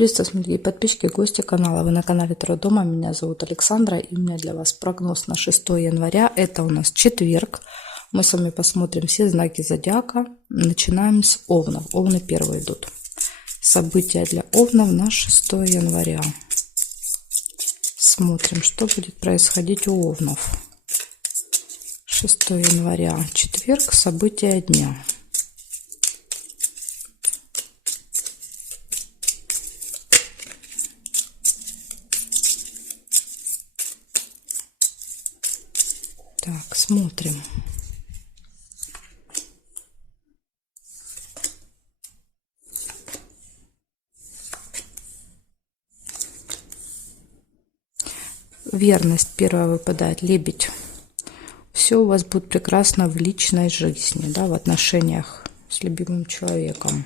Приветствую, дорогие подписчики, гости канала. Вы на канале Таро Дома. Меня зовут Александра. И у меня для вас прогноз на 6 января. Это у нас четверг. Мы с вами посмотрим все знаки зодиака. Начинаем с Овнов. Овны первые идут. События для Овнов на 6 января. Смотрим, что будет происходить у Овнов. 6 января, четверг, события дня. Так, смотрим. Верность первая выпадает, Лебедь. Все у вас будет прекрасно в личной жизни, да, в отношениях с любимым человеком.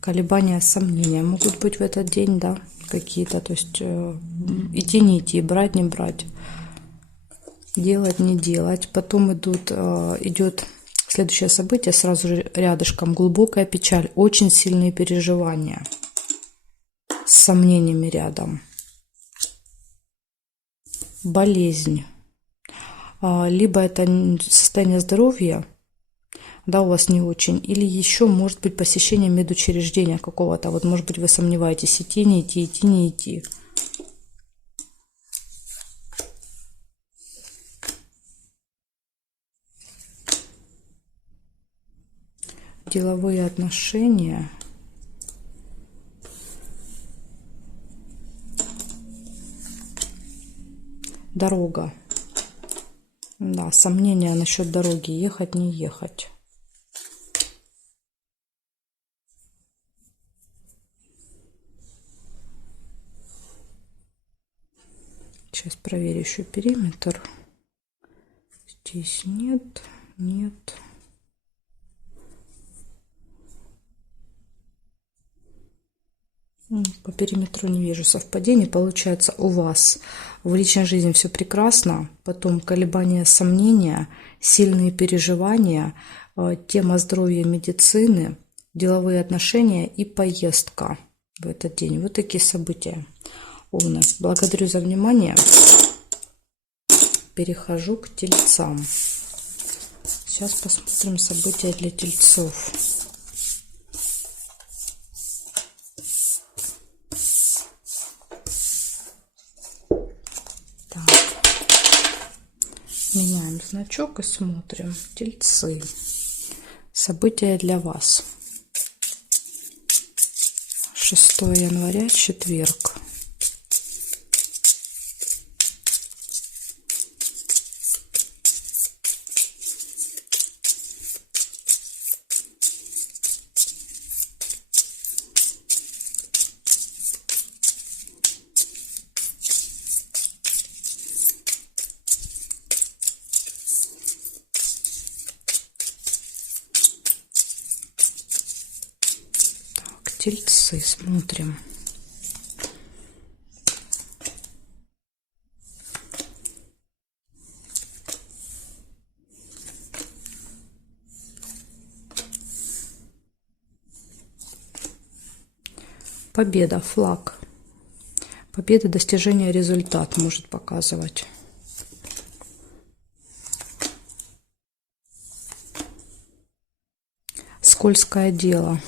Колебания, сомнения могут быть в этот день, да, какие-то, то есть идти, не идти, брать, не брать, делать, не делать. Потом идет следующее событие, сразу же рядышком, глубокая печаль, очень сильные переживания, с сомнениями рядом, болезнь, либо это состояние здоровья, да, у вас не очень, или еще может быть посещение медучреждения какого-то, вот может быть вы сомневаетесь, идти, не идти, идти, не идти. Деловые отношения. Дорога. Да, сомнения насчет дороги, ехать, не ехать. Сейчас проверю еще периметр. Здесь нет, нет. По периметру не вижу совпадений. Получается, у вас в личной жизни все прекрасно. Потом колебания, сомнения, сильные переживания, тема здоровья, медицины, деловые отношения и поездка в этот день. Вот такие события. Овны. Благодарю за внимание. Перехожу к тельцам. Сейчас посмотрим события для тельцов. Так. Меняем значок и смотрим. Тельцы. События для вас. 6 января, четверг. Тельцы, смотрим. Победа, флаг. Победа, достижение, результат может показывать. Скользкое дело.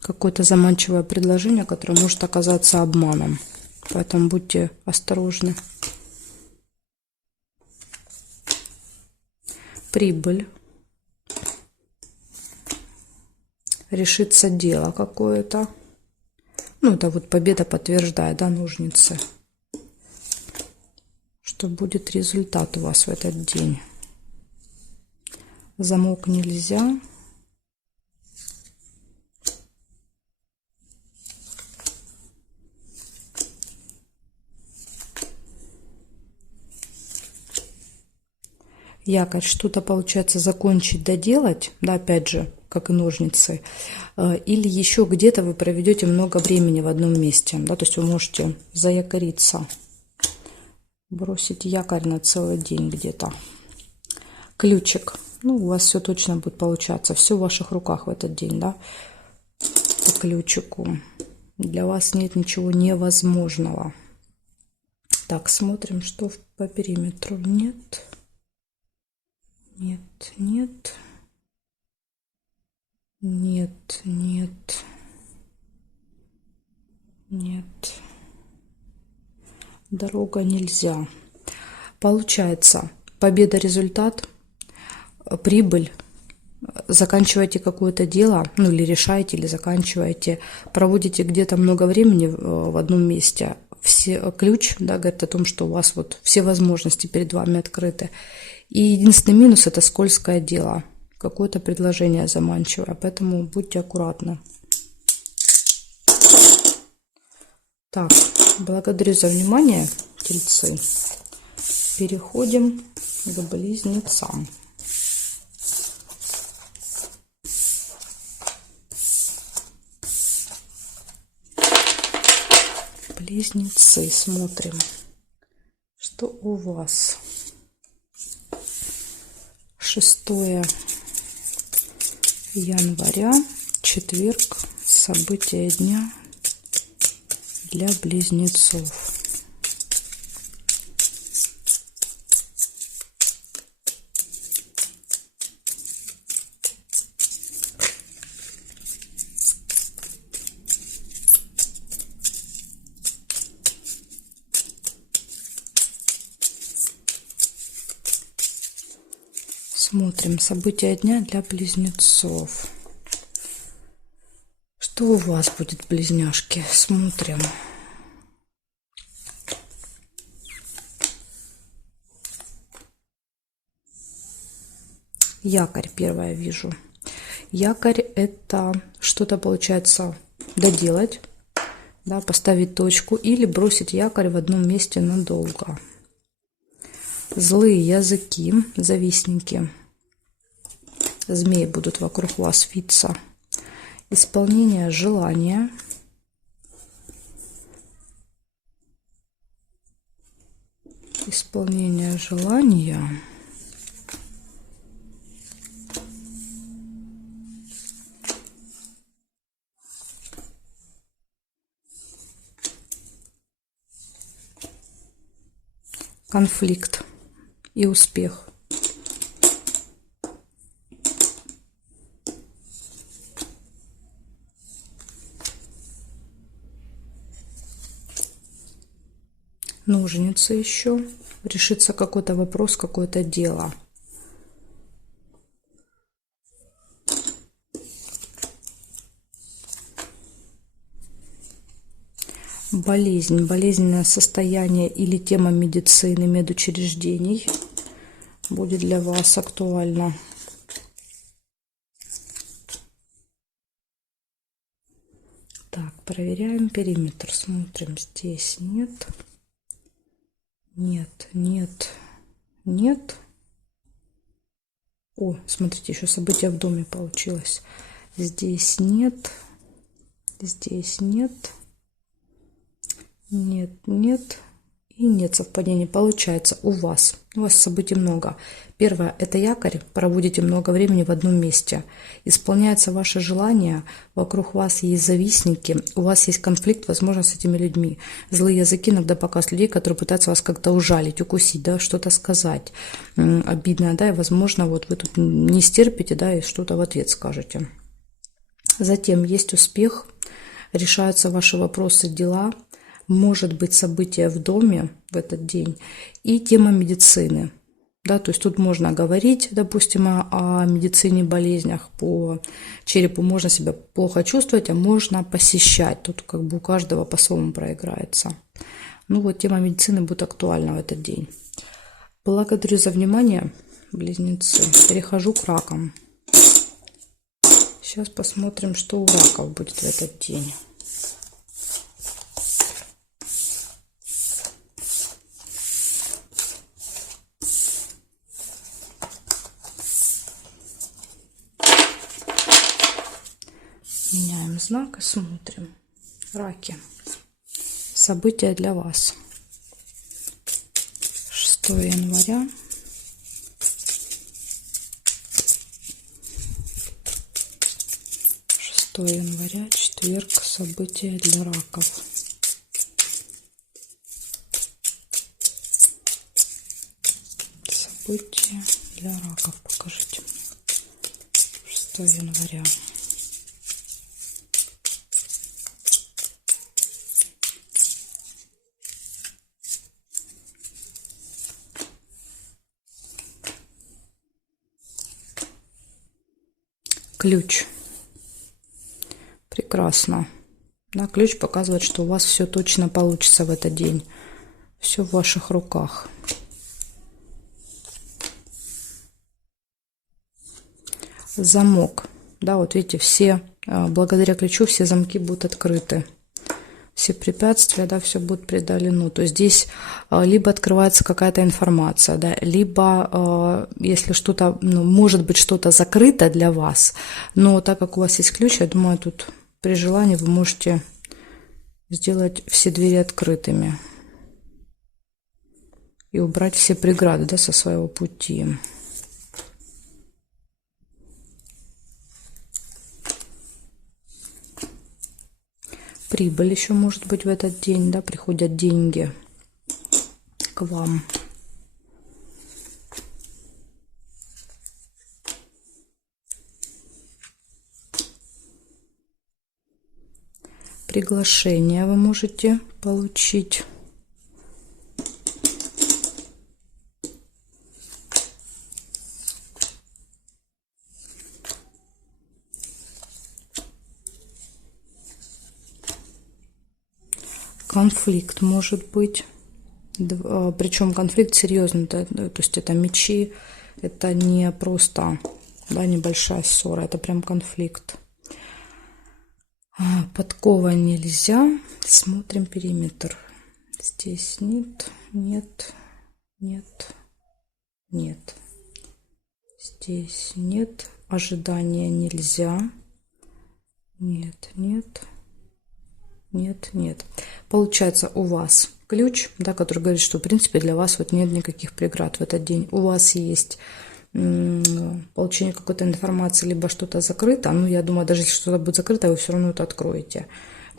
Какое-то заманчивое предложение, которое может оказаться обманом. Поэтому будьте осторожны. Прибыль. Решится дело какое-то. Ну, это вот победа подтверждает, да, ножницы. Что будет результат у вас в этот день. Замок нельзя. якорь, что-то получается закончить, доделать, да, опять же, как и ножницы, или еще где-то вы проведете много времени в одном месте, да, то есть вы можете заякориться, бросить якорь на целый день где-то. Ключик, ну, у вас все точно будет получаться, все в ваших руках в этот день, да, по ключику. Для вас нет ничего невозможного. Так, смотрим, что по периметру. Нет. Нет, нет. Нет, нет. Нет. Дорога нельзя. Получается, победа, результат, прибыль. Заканчиваете какое-то дело, ну или решаете, или заканчиваете, проводите где-то много времени в одном месте. Все, ключ, да, говорит о том, что у вас вот все возможности перед вами открыты. И единственный минус – это скользкое дело, какое-то предложение заманчивое, поэтому будьте аккуратны. Так, благодарю за внимание, тельцы. Переходим к близнецам. Близнецы, смотрим, что у вас. 6 января, четверг, события дня для близнецов. Смотрим события дня для близнецов. Что у вас будет, близняшки? Смотрим. Якорь первое вижу. Якорь – это что-то, получается, доделать, да, поставить точку или бросить якорь в одном месте надолго. Злые языки, завистники, змеи будут вокруг вас виться. Исполнение желания. Исполнение желания. Конфликт и успех. Ножницы еще. Решится какой-то вопрос, какое-то дело. Болезнь, болезненное состояние или тема медицины, медучреждений будет для вас актуальна. Так, проверяем периметр, смотрим, здесь нет, нет, нет, нет. О, смотрите, еще событие в доме получилось. Здесь нет, здесь нет. Нет, нет и нет совпадений. Получается, у вас событий много. Первое – это якорь, проводите много времени в одном месте. Исполняется ваше желание, вокруг вас есть завистники, у вас есть конфликт, возможно, с этими людьми. Злые языки иногда показывают людей, которые пытаются вас как-то ужалить, укусить, да, что-то сказать обидное, да, и, возможно, вот вы тут не стерпите, да, и что-то в ответ скажете. Затем есть успех, решаются ваши вопросы, дела. Может быть событие в доме в этот день и тема медицины. Да, то есть тут можно говорить, допустим, о медицине, болезнях по черепу. Можно себя плохо чувствовать, а можно посещать. Тут как бы у каждого по-своему проиграется. Ну вот тема медицины будет актуальна в этот день. Благодарю за внимание, близнецы. Перехожу к ракам. Сейчас посмотрим, что у раков будет в этот день. Меняем знак и смотрим. Раки. События для вас. 6 января. 6 января, четверг. События для раков. События для раков. Покажите мне. 6 января. Ключ. Прекрасно. Да, ключ показывает, что у вас все точно получится в этот день. Все в ваших руках. Замок. Да, вот видите, все, благодаря ключу все замки будут открыты. Все препятствия, да, все будет преодолено. То есть здесь либо открывается какая-то информация, да, либо если что-то, ну, может быть, что-то закрыто для вас, но так как у вас есть ключ, я думаю, тут при желании вы можете сделать все двери открытыми и убрать все преграды, да, со своего пути. Прибыль еще может быть в этот день, да, приходят деньги к вам. Приглашение вы можете получить. Конфликт может быть, причем конфликт серьезный, да, то есть это мечи, это не просто, да, небольшая ссора, это прям конфликт. Подкова нельзя, смотрим периметр. Здесь нет, нет, нет, нет. Здесь нет, ожидания нельзя, нет, нет. Нет, нет. Получается, у вас ключ, да, который говорит, что, в принципе, для вас вот нет никаких преград в этот день. У вас есть получение какой-то информации, либо что-то закрыто. Ну, я думаю, даже если что-то будет закрыто, вы все равно это откроете.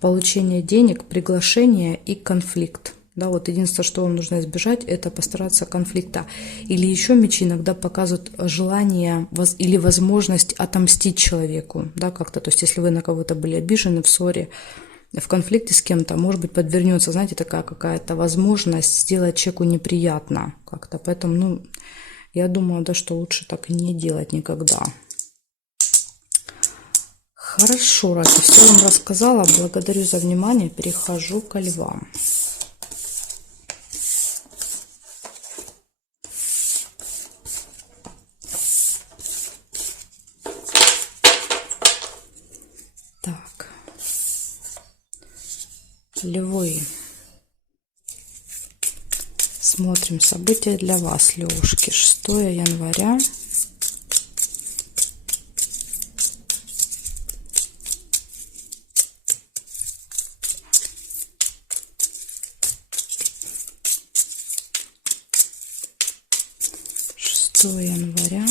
Получение денег, приглашение и конфликт. Да, вот единственное, что вам нужно избежать, это постараться конфликта. Или еще мечи иногда показывают желание или возможность отомстить человеку, да, как-то. То есть, если вы на кого-то были обижены в ссоре, в конфликте с кем-то, может быть, подвернется, знаете, такая какая-то возможность сделать человеку неприятно как-то. Поэтому, ну, я думаю, да, что лучше так не делать никогда. Хорошо, раки, все вам рассказала. Благодарю за внимание. Перехожу ко львам. Так. Львы. Смотрим события для вас, левушки. 6 января. Января.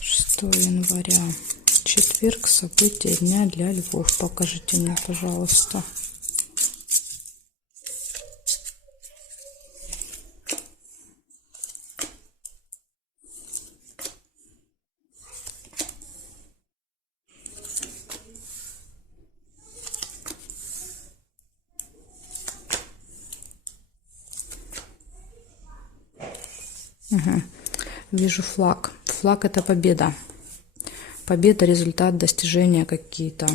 6 января. Четверг. События дня для львов. Покажите мне, пожалуйста. Угу. Вижу флаг. Флаг — это победа. Победа, результат, достижения какие-то.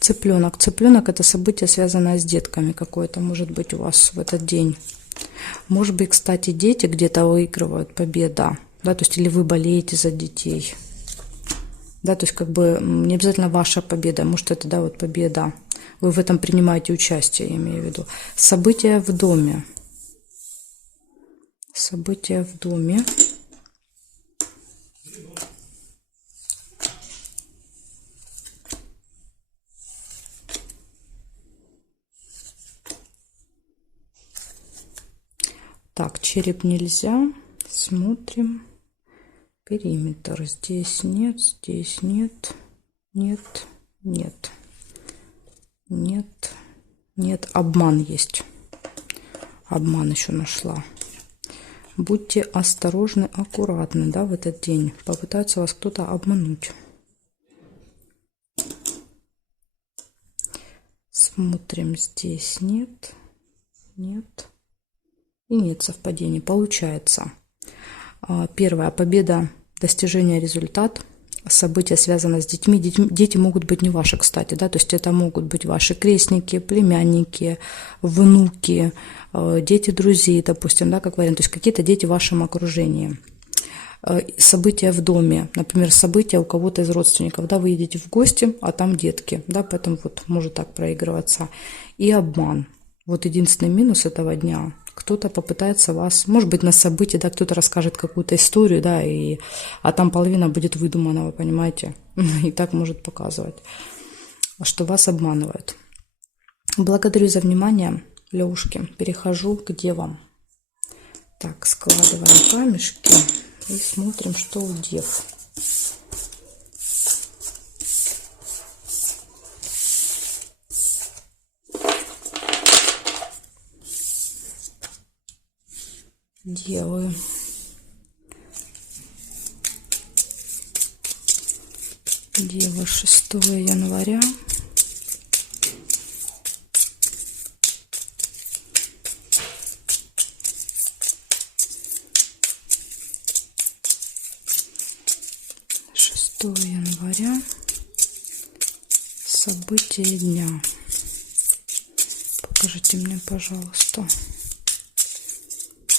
Цыпленок. Цыпленок — это событие, связанное с детками какое-то, может быть, у вас в этот день. Может быть, кстати, дети где-то выигрывают, победа, да, то есть или вы болеете за детей, да, то есть как бы не обязательно ваша победа, может это, да, вот победа, вы в этом принимаете участие, я имею в виду. События в доме. События в доме. Так, череп нельзя. Смотрим. Периметр. Здесь нет, здесь нет, нет, нет, нет, нет. Обман есть. Обман еще нашла. Будьте осторожны, аккуратны, да, в этот день. Попытается вас кто-то обмануть. Смотрим, здесь нет, нет и нет совпадений. Получается, первая победа, достижение результат, события связаны с детьми. Дети могут быть не ваши, кстати, да, то есть это могут быть ваши крестники, племянники, внуки, дети друзей, допустим, да, как вариант, то есть какие-то дети в вашем окружении. События в доме, например, события у кого-то из родственников, да, вы едете в гости, а там детки, да, поэтому вот может так проигрываться. И обман. Вот единственный минус этого дня. Кто-то попытается вас, может быть, на событии, да, кто-то расскажет какую-то историю, да, а там половина будет выдумана, вы понимаете, и так может показывать, что вас обманывают. Благодарю за внимание, Левушки. Перехожу к девам. Так, складываем камешки и смотрим, что у дев. Девы. Дева, 6 января. Января. События дня. Покажите мне, пожалуйста.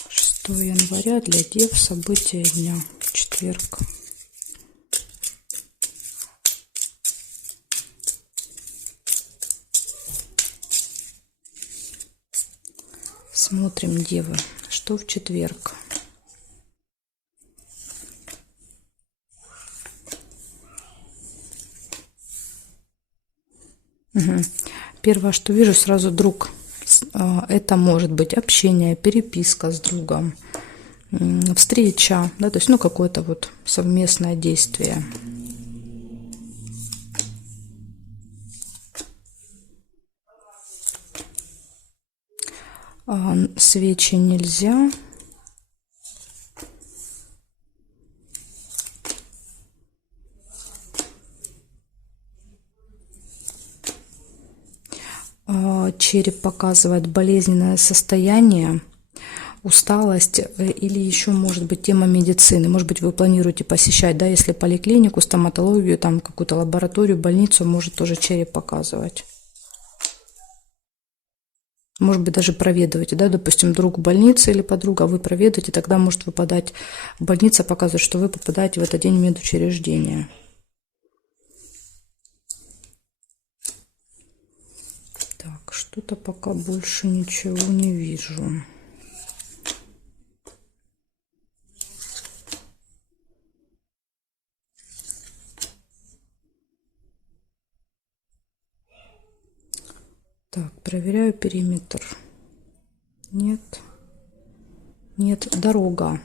6 января для дев. События дня. Четверг. Смотрим, девы, что в четверг. Угу. Первое, что вижу, сразу друг. Это может быть общение, переписка с другом, встреча, да, то есть, ну, какое-то вот совместное действие. Свечи нельзя. Череп показывает болезненное состояние, усталость или еще может быть тема медицины. Может быть, вы планируете посещать, да, если поликлинику, стоматологию, там какую-то лабораторию, больницу, может тоже череп показывать. Может быть, даже проведываете, да, допустим, друг в больнице или подруга, вы проведываете, тогда может выпадать, больница показывает, что вы попадаете в этот день в медучреждение. Так, что-то пока больше ничего не вижу. Так, проверяю периметр. Нет. Нет. Дорога.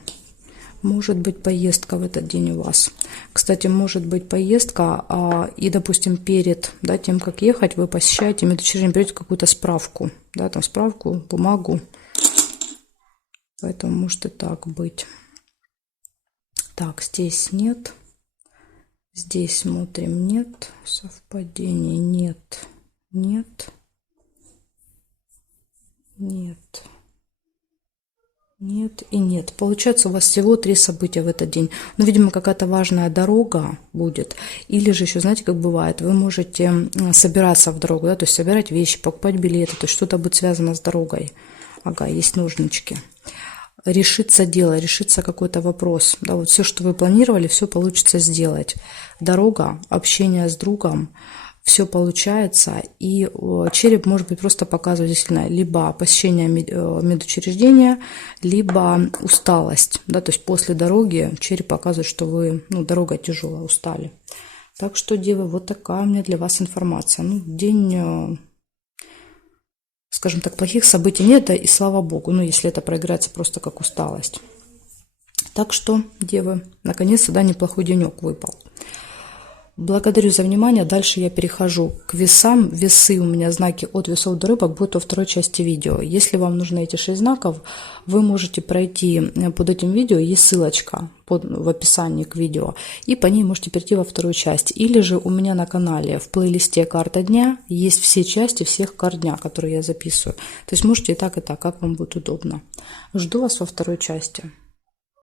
Может быть поездка в этот день у вас. Кстати, может быть поездка, и, допустим, перед, да, тем, как ехать, вы посещаете медучреждение, берете какую-то справку, да, там справку, бумагу. Поэтому может и так быть. Так, здесь нет. Здесь смотрим, нет. Совпадений нет. Нет. Нет. Нет и нет. Получается, у вас всего 3 события в этот день. Но, видимо, какая-то важная дорога будет. Или же еще, знаете, как бывает, вы можете собираться в дорогу, да, то есть собирать вещи, покупать билеты, то есть что-то будет связано с дорогой. Ага, есть ножнички. Решится дело, решится какой-то вопрос. Да, вот все, что вы планировали, все получится сделать. Дорога, общение с другом, все получается, и череп может быть просто показывать действительно либо посещение медучреждения, либо усталость, да, то есть после дороги череп показывает, что вы, ну, дорога тяжелая, устали. Так что, девы, вот такая у меня для вас информация. Ну, день, скажем так, плохих событий нет, да, и слава богу, ну, если это проиграется просто как усталость. Так что, девы, наконец-то, да, неплохой денек выпал. Благодарю за внимание. Дальше я перехожу к весам. Весы у меня, знаки от весов до рыбок, будут во второй части видео. Если вам нужны эти 6 знаков, вы можете пройти под этим видео, есть ссылочка в описании к видео, и по ней можете перейти во вторую часть. Или же у меня на канале в плейлисте «Карта дня» есть все части всех карт дня, которые я записываю. То есть можете и так, как вам будет удобно. Жду вас во второй части.